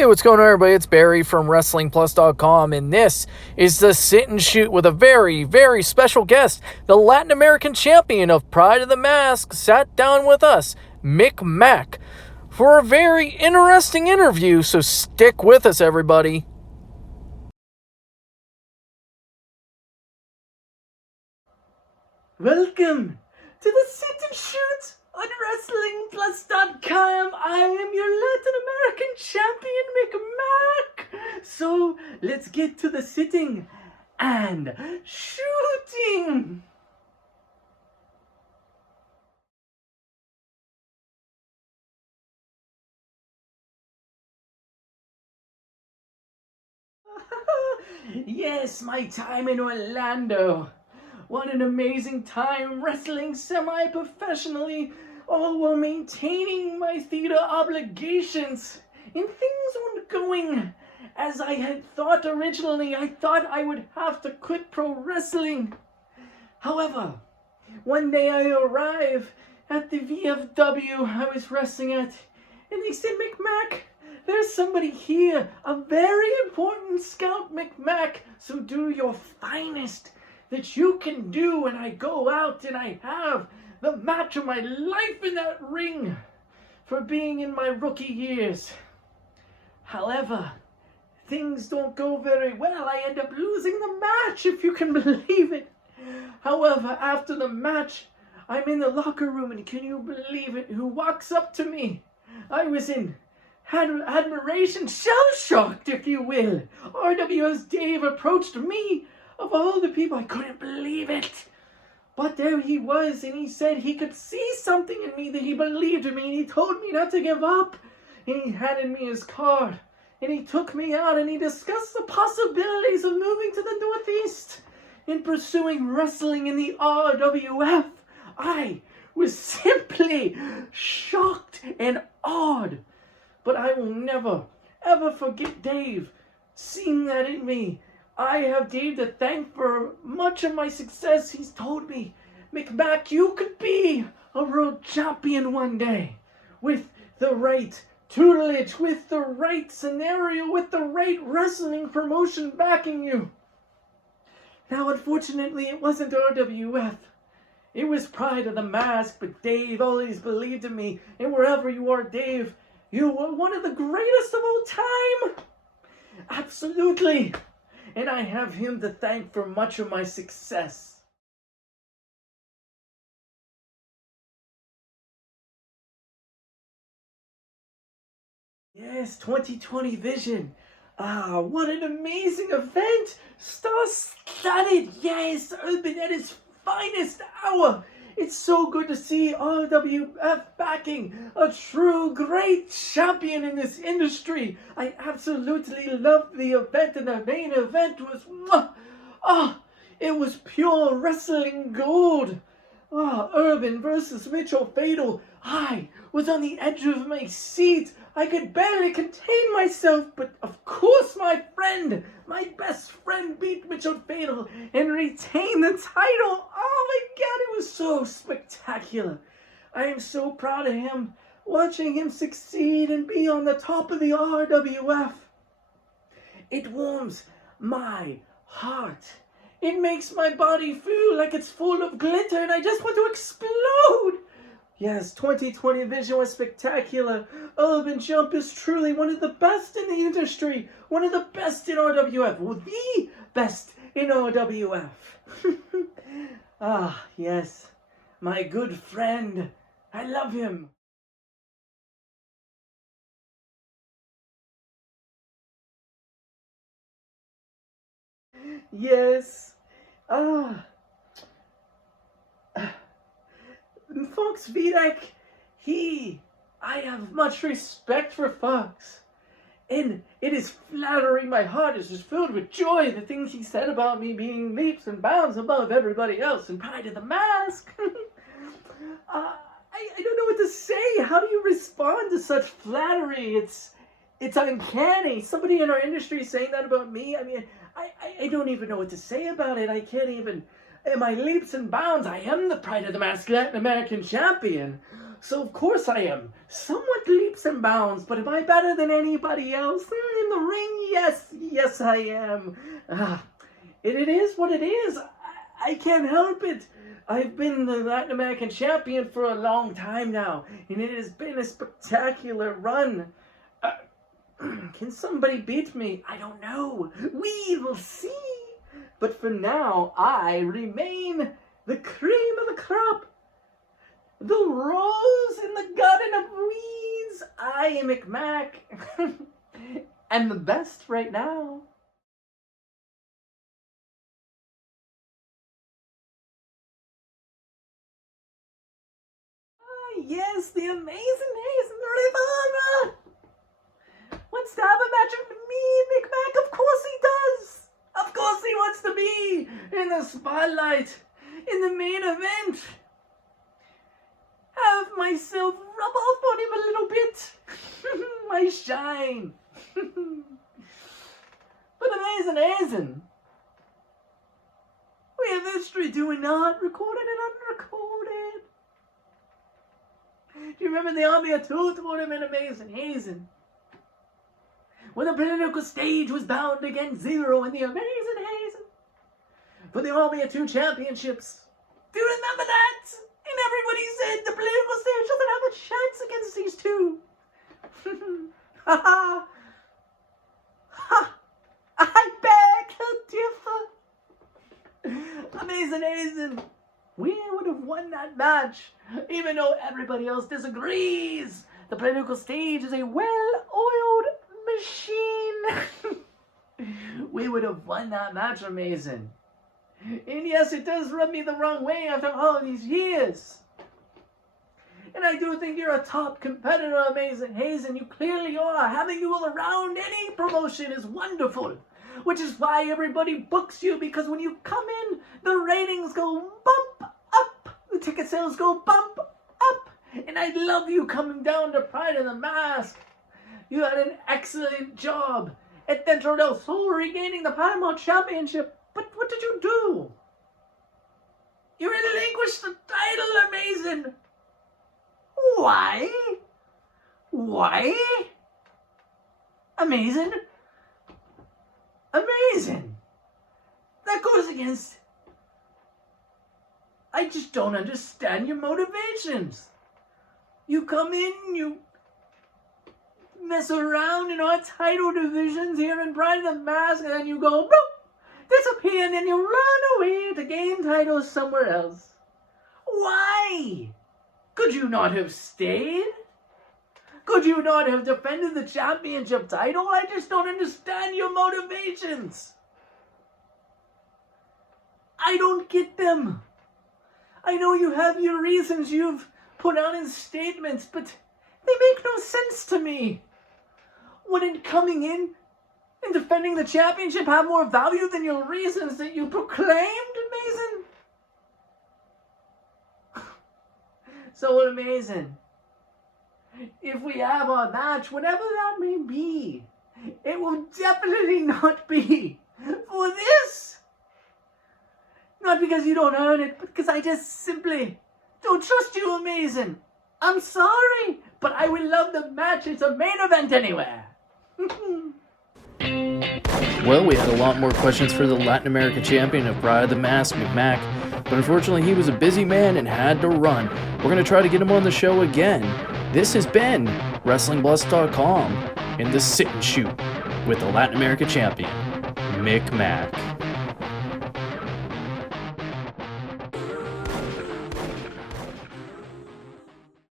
Hey, what's going on, everybody? It's Barry from WrestlingPlus.com, and this is the Sit and Shoot with a very, very special guest. The Latin American champion of Pride of the Mask sat down with us, McMac, for a very interesting interview, so stick with us, everybody. Welcome to the Sit and Shoot on WrestlingPlus.com. I am your Latin American champion, McMac. So let's get to the sitting and shooting. Yes, my time in Orlando. What an amazing time wrestling semi-professionally, all while maintaining my theater obligations. And things weren't going as I had thought originally. I thought I would have to quit pro wrestling. However, one day I arrive at the VFW I was wrestling at, and they said, McMac, there's somebody here, a very important scout, McMac, so do your finest that you can do. And I go out and I have the match of my life in that ring for being in my rookie years. However, things don't go very well. I end up losing the match, if you can believe it. However, after the match, I'm in the locker room, and can you believe it? Who walks up to me? I was in admiration, shell-shocked, if you will. RWS Dave approached me. Of all the people, I couldn't believe it. But there he was, and he said he could see something in me, that he believed in me, and he told me not to give up. And he handed me his card, and he took me out, and he discussed the possibilities of moving to the Northeast and pursuing wrestling in the RWF. I was simply shocked and awed. But I will never, ever forget Dave seeing that in me. I have Dave to thank for much of my success. He's told me, McMac, you could be a world champion one day with the right tutelage, with the right scenario, with the right wrestling promotion backing you. Now, unfortunately, it wasn't RWF. It was Pride of the Mask, but Dave always believed in me. And wherever you are, Dave, you were one of the greatest of all time. Absolutely. And I have him to thank for much of my success. Yes, 2020 Vision. What an amazing event. Star-studded. Yes, Urban at its finest hour. It's so good to see RWF backing a true great champion in this industry. I absolutely loved the event, and the main event was, it was pure wrestling gold. Urban versus Mitchell Fatal. I was on the edge of my seat. I could barely contain myself, but of course my friend, my best friend, beat Mitchell Fatal and retained the title. Oh my God, it was so spectacular. I am so proud of him, watching him succeed and be on the top of the RWF. It warms my heart. It makes my body feel like it's full of glitter, and I just want to explode. Yes, 2020 Vision was spectacular. Urban Jump is truly one of the best in the industry. One of the best in RWF. Well, the best in RWF. Yes. My good friend. I love him. Yes. Fox Vidak, I have much respect for Fox. And it is flattering. My heart is just filled with joy. The things he said about me being leaps and bounds above everybody else in Pride of the Mask. I don't know what to say. How do you respond to such flattery? It's uncanny. Somebody in our industry saying that about me. I mean, I don't even know what to say about it. I can't even. In my leaps and bounds, I am the Pride of the Mask Latin American champion. So of course I am. Somewhat leaps and bounds, but am I better than anybody else? In the ring, yes I am. It is what it is. I can't help it. I've been the Latin American champion for a long time now, and it has been a spectacular run. Can somebody beat me? I don't know. We will see. But for now, I remain the cream of the crop. The rose in the garden of weeds. I am McMac. And the best right now. Yes, the amazing Hazen Revolver. Wants to have a match with me, McMac? Of course he does. Of course he wants to be in the spotlight, in the main event. Have myself rub off on him a little bit. My shine. But amazing. We have history, do we not? Recorded and unrecorded. Do you remember the Army of Two tournament, Amazing Hazen? When the political stage was bound against zero in the Amazing Hazen for the Army of Two championships. Do you remember that? And everybody said the political stage doesn't have a chance against these two. Ha ha. Ha. I beg to differ. Amazing Hazen. We would have won that match, even though everybody else disagrees. The political stage is a well-oiled machine. We would have won that match, Amazing. And yes, it does rub me the wrong way after all of these years. And I do think you're a top competitor, Amazing Hazen. You clearly are. Having you all around any promotion is wonderful. Which is why everybody books you, because when you come in, the ratings go bump up. The ticket sales go bump up. And I love you coming down to Pride of the Mask. You had an excellent job at Dentro del Sol regaining the Paramount Championship. But what did you do? You relinquished the title, Amazing. Why? Why? Amazing. That goes against... I just don't understand your motivations. You come in, you mess around in our title divisions here in Pride of the Mask, and then you go, boop, disappear, and then you run away to gain titles somewhere else. Why? Could you not have stayed? Could you not have defended the championship title? I just don't understand your motivations. I don't get them. I know you have your reasons you've put out in statements, but they make no sense to me. Wouldn't coming in and defending the championship have more value than your reasons that you proclaimed, Amazing? So Amazing. If we have our match, whatever that may be, it will definitely not be for this. Not because you don't earn it, but because I just simply don't trust you, Amazing. I'm sorry, but I would love the match. It's a main event anywhere. Well, we had a lot more questions for the Latin American champion of Pride of the Mask, McMac, but unfortunately he was a busy man and had to run. We're going to try to get him on the show again. This has been WrestlingBlust.com in the sit and shoot with the Latin American champion, McMac.